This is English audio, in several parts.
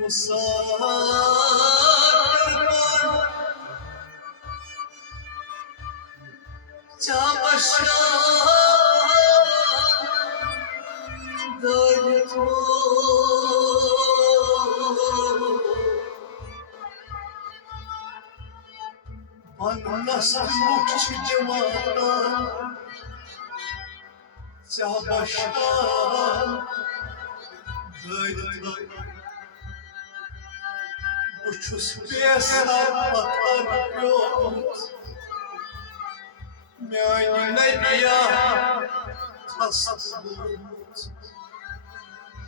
musafir çabaşa dert bana nasıl mukçi cevada çabaşa dert uçuş besar bakar yok meğenine ya kasbut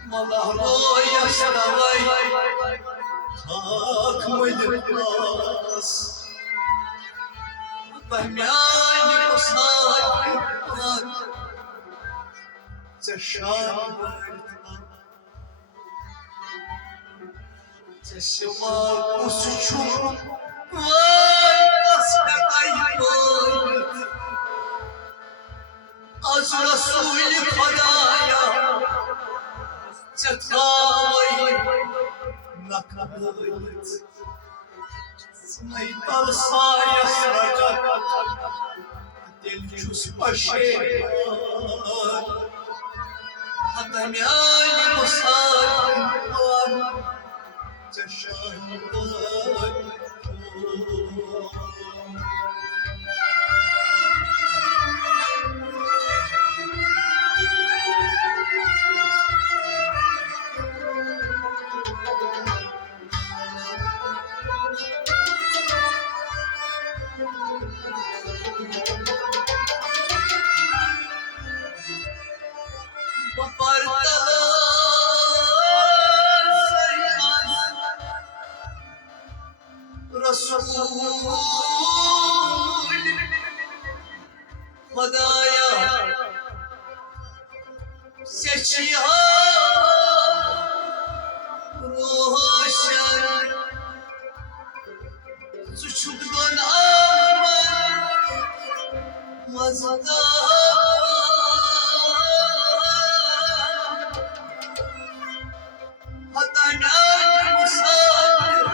malahro yaşaray takmayılmaz Bahmiyani musafir teşan Teşma usuçum vay asbekay boyut Az Resul-i Kadaya Tetavay nakayet Smaytal saya sıracak Delçus başeman Hadamyani musafir teşahhüd Resul Hadaya seçiyor roşan suçumdan aman mazda Hadaya musafir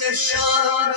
Teşahhüd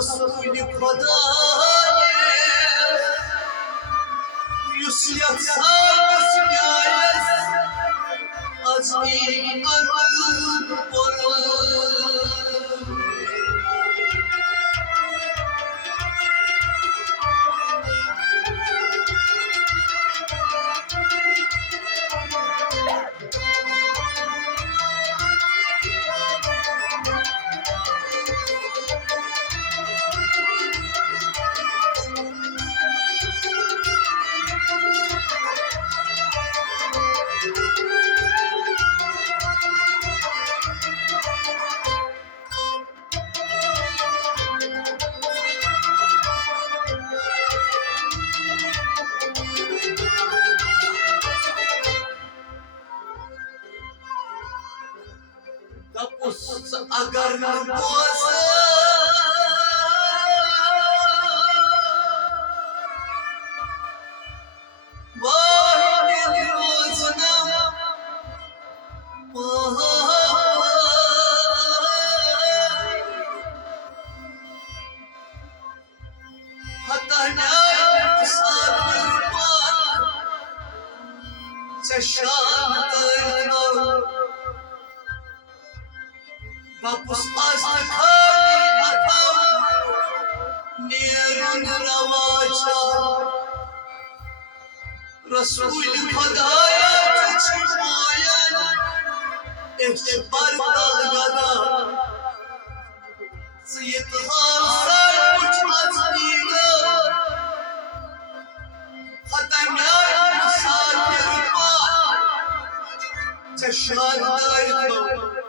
Resul-i Kadaya Yusiyat sarmasıyayız Azmi anıl boru agar puasa bahir rozna hatanya musafir çeşan Bapus astakali atam nirun ravacha Rasul Khudaya çiçmayan ekbar dalgada Sayyid Hasan uç azmida Hatanya musafir çeşan darko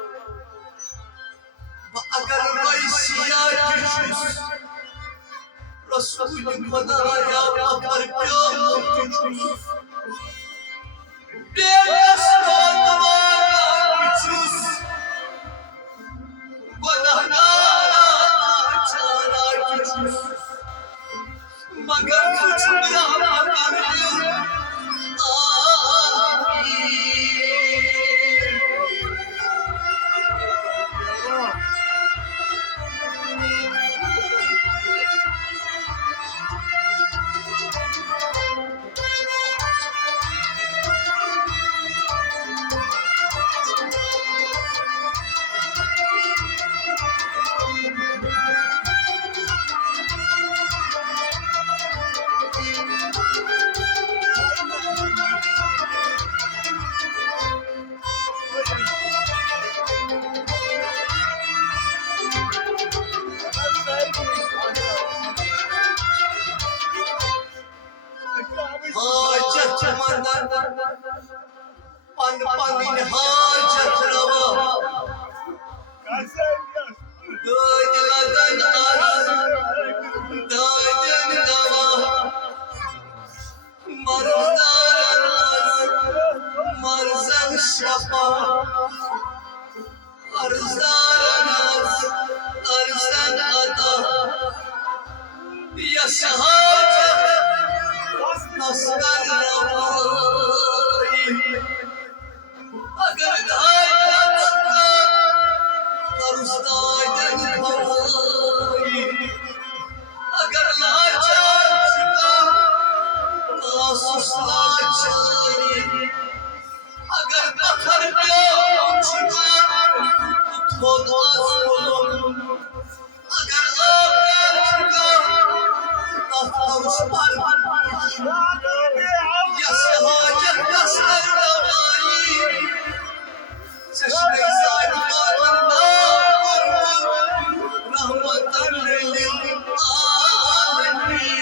agar vaysiya küçüz Rasul-i Khudaya apar pyam küçüz Beyas kadvara küçüz Gunahnara çara küçüz Magar küçmaya magar Hacet mandan pan hacet rava Döydüladan az Döydün dava Maruzdaran az Marzan şafa Arzdaran az Arzdan ata Yaşa hacet Naslar ravai Agar hayat çıka Aruzdadan kavai Agar laçar çıka Asusla çari Agar bakar pyam çıka Tutmod az olum Agar ağlar çıka Tahtar usmar Yası hacet naslar ravai Çeşme-i zâlimanında rahmatan lil âlemin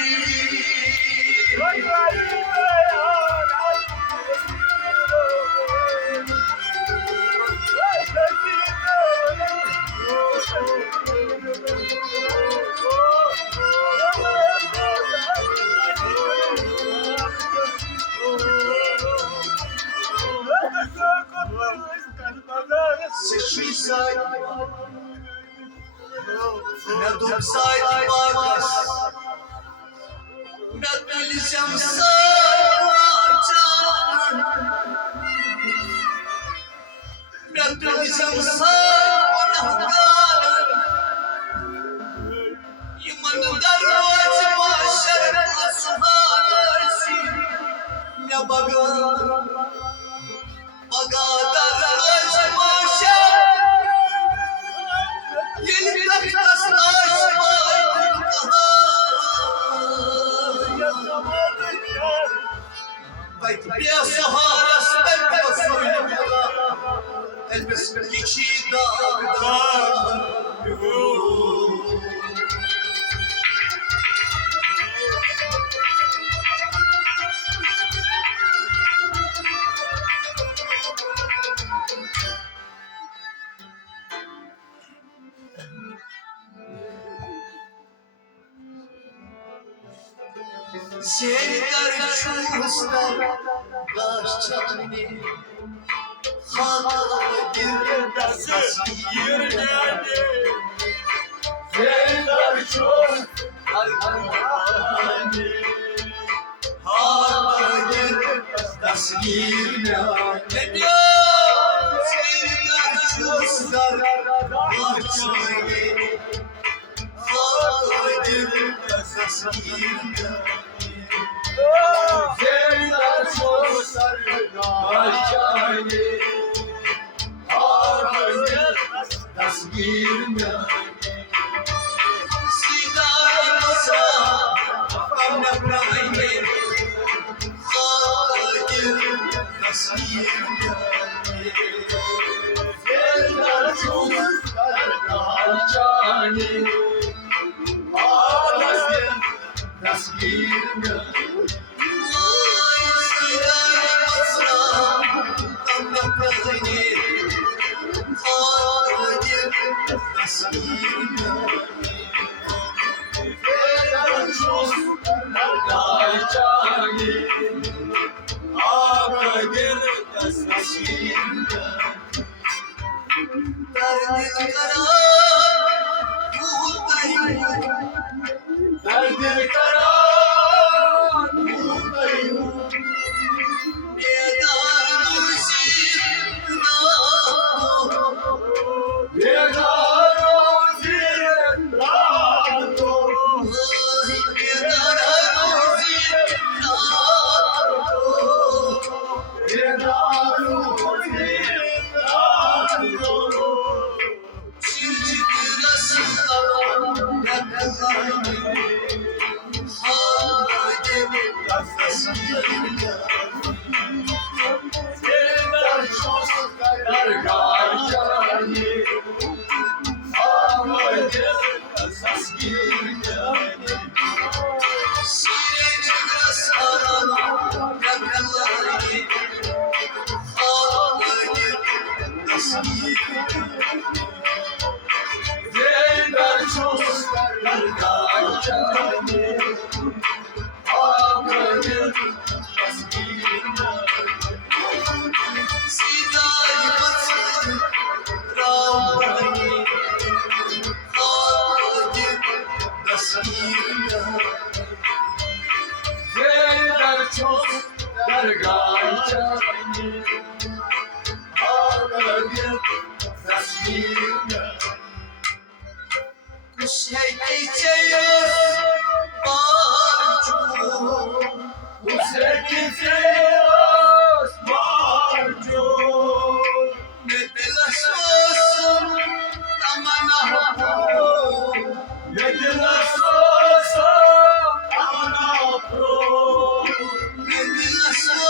Seşvi saat Nedum saat bakas Nedbilsem saat Nedbilsem saat Nahkaran Yaman darvaz maşer asharasi Ya bagan Bagadar ajmaşa Yeni taktas aşmay kaha Bayt biya saharas ben basuyum Elbis içi dağda Zender çuzlar Başçani Kadir Nasıl yerine Zeynep çok Kadir nasıl yerine Ne diyor? Zeynep çocuklar bahçeli Kadir nasıl yerine Zeynep çok Bahçeli Ağabeyim tasvirine Sidar masa Kamnabrayne Kadir tasvirine Zeynep çok Bahçeli Ağabeyim tasvirine Vay sidar masa Kamnabrayne Kadir tasvirine Zeynep çok Bahçeli Ağabeyim Derdil kara buğdayım Derdi karan buradayım Bedar zindana Bedar o zindano Bedar zindana Bedar o zindano Çirçik rastlarım Yakınlarım Hadim tasvirine Bedar çok kargayani Ağabeyim Çirçik rastlarım Yakınlarım Hadim tasvirine Zeynep çok kargayani Ağabeyim Sidai batı Ramani Hadim tasvirine Zeynep çok kargayani Ağabeyim Kuş çeyiz barcu Bu sevgisiz marcum Ne dilersin aman ahbap Yediler sorsam aman afro Ne dilersin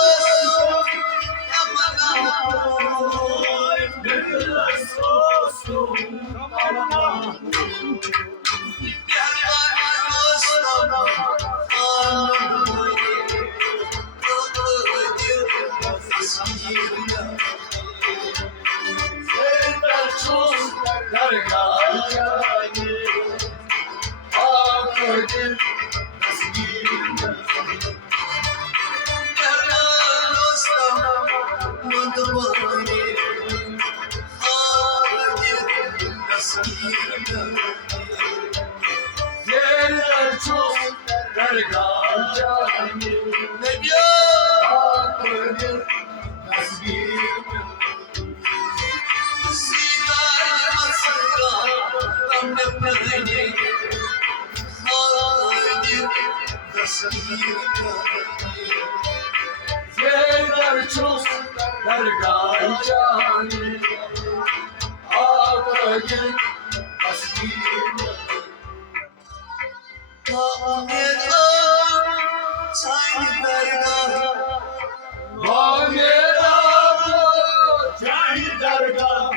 aman ahbap Yediler sorsam aman afro Gel var aslan anlayı Kadir tasvirine Zeynep çok kargayani Ağabeyim Gel var aslan anlayı Kadir tasvirine Zeynep çok kargayani Ne diyor? Ağabeyim Sidar masra Kamnabrayne Hadim tasvirine Zeynep çok kargayani Ağabeyim Tahmedan çay dergah Mağmerada çay dergah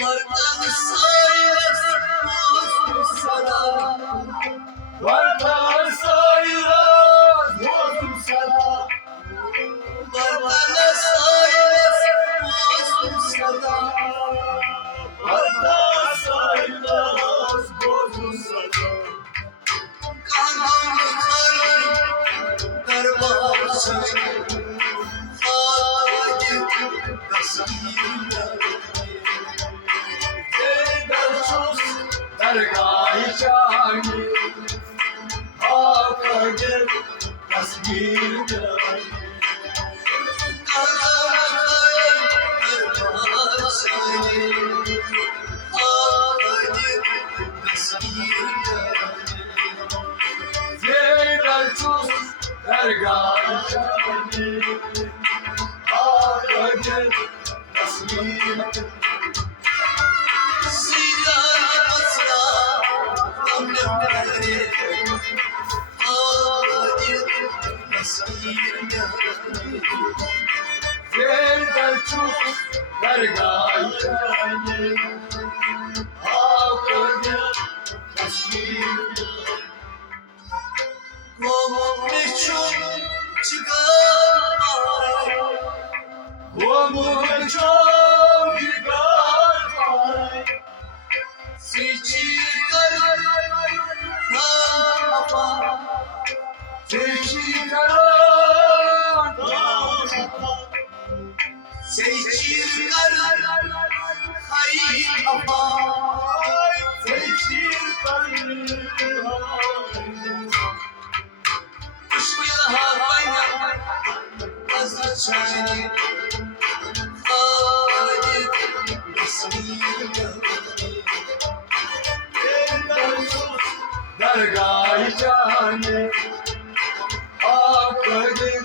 Vardan sayıs bozdu sana Vardan sayılar bozum sana Vardan sayıs bozdu sana Vardan sayılar bozum sana Kanlı kalbim darbaşa Hadim Derçus dergâh-ı câni Hâkâgir tasvir câni Derçus dergâh-ı câni Hâkâgir tasvir câni Derçus dergâh-ı câni Hâkâgir tasvir câni Gomuçam jigar pare dergâh-ı câni Hâkâgir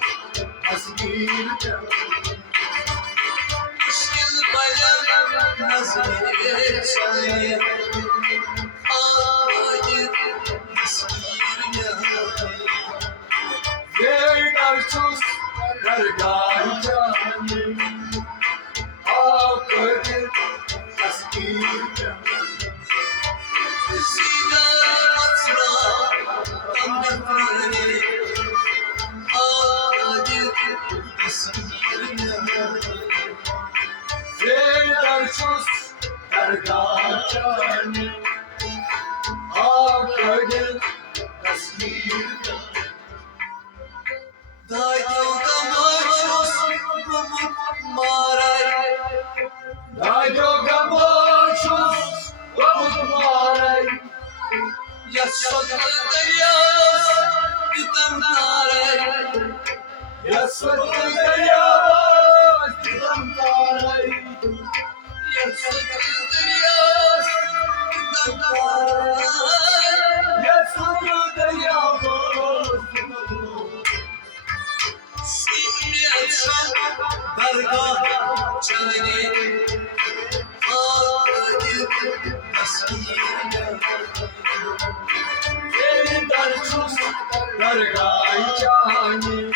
tasvir câni Derçus dergâh-ı câni Hâkâgir tasvir câni Derçus dergâh-ı câni Hâkâgir tasvir câni Dajo gamochus gomut maray Yasvat deryavas didam taray Yasvat deryavas didam Derçus dergâh-ı câni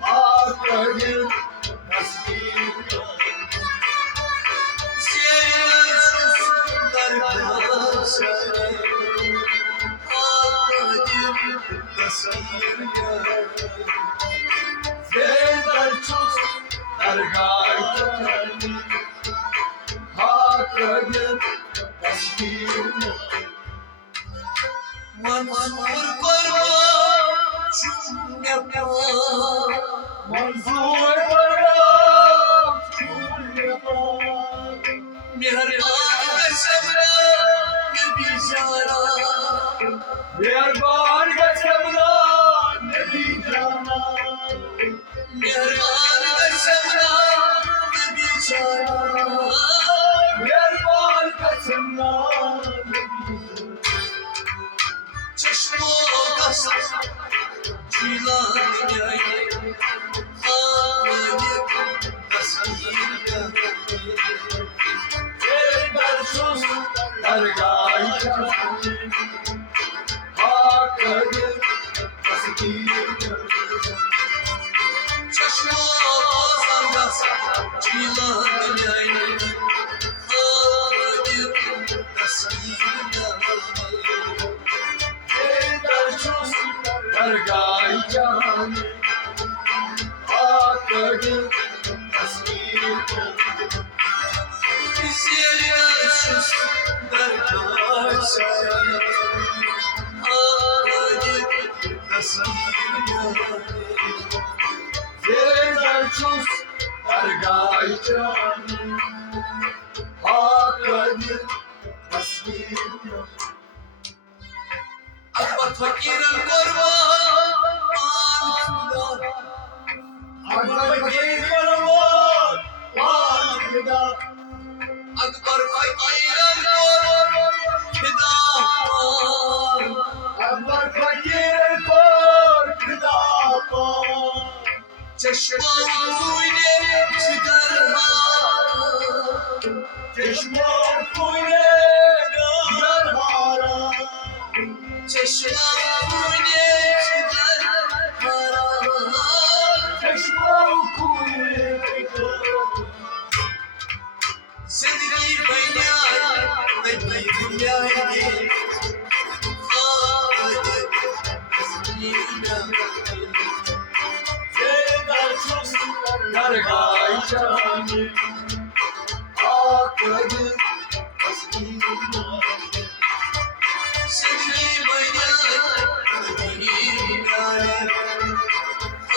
Hâkâgir tasvir câni Derçus dergâh-ı câni Hâkâgir tasvir câni Derçus dergâh-ı câni Hâkâgir tasvir câni Manzur parvam çul yapar Mehriban geçemla nebi cana Mehriban geçemla Derçus dergâh-ı câni Hâkâgir tasvir câni Derçus درگاه جان آقای تصویر Güzelleşiz dergaçlar Ağlayıp tasvirler Yerler çöz dergah can آقای تصویر Akbar fakirin kurban Fida Akbar fakir karavan Akıda Akbar fakirin kurban Fida Akbar fakir korkuda Çeşmem kuyne çıkarma Çeşmem kuyne garhara Çeşmem kuyne çıkarma Çeşmem kuyne Sedri benyar Beni dünyayı Ağlayıp tasvirler Yerler çöz dergah can آقای تصویر Sedri benyar Beni dünyayı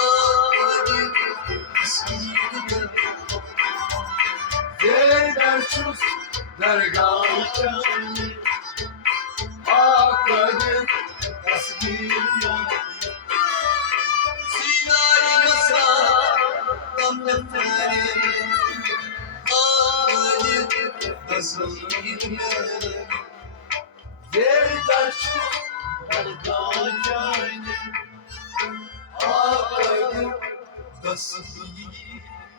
Ağlayıp tasvirler Yerler çöz dergah can آقای تصویر Sinari masa Gamleterim Ağlayıp tasvirler Yerler çöz dergah can آقای tasvirler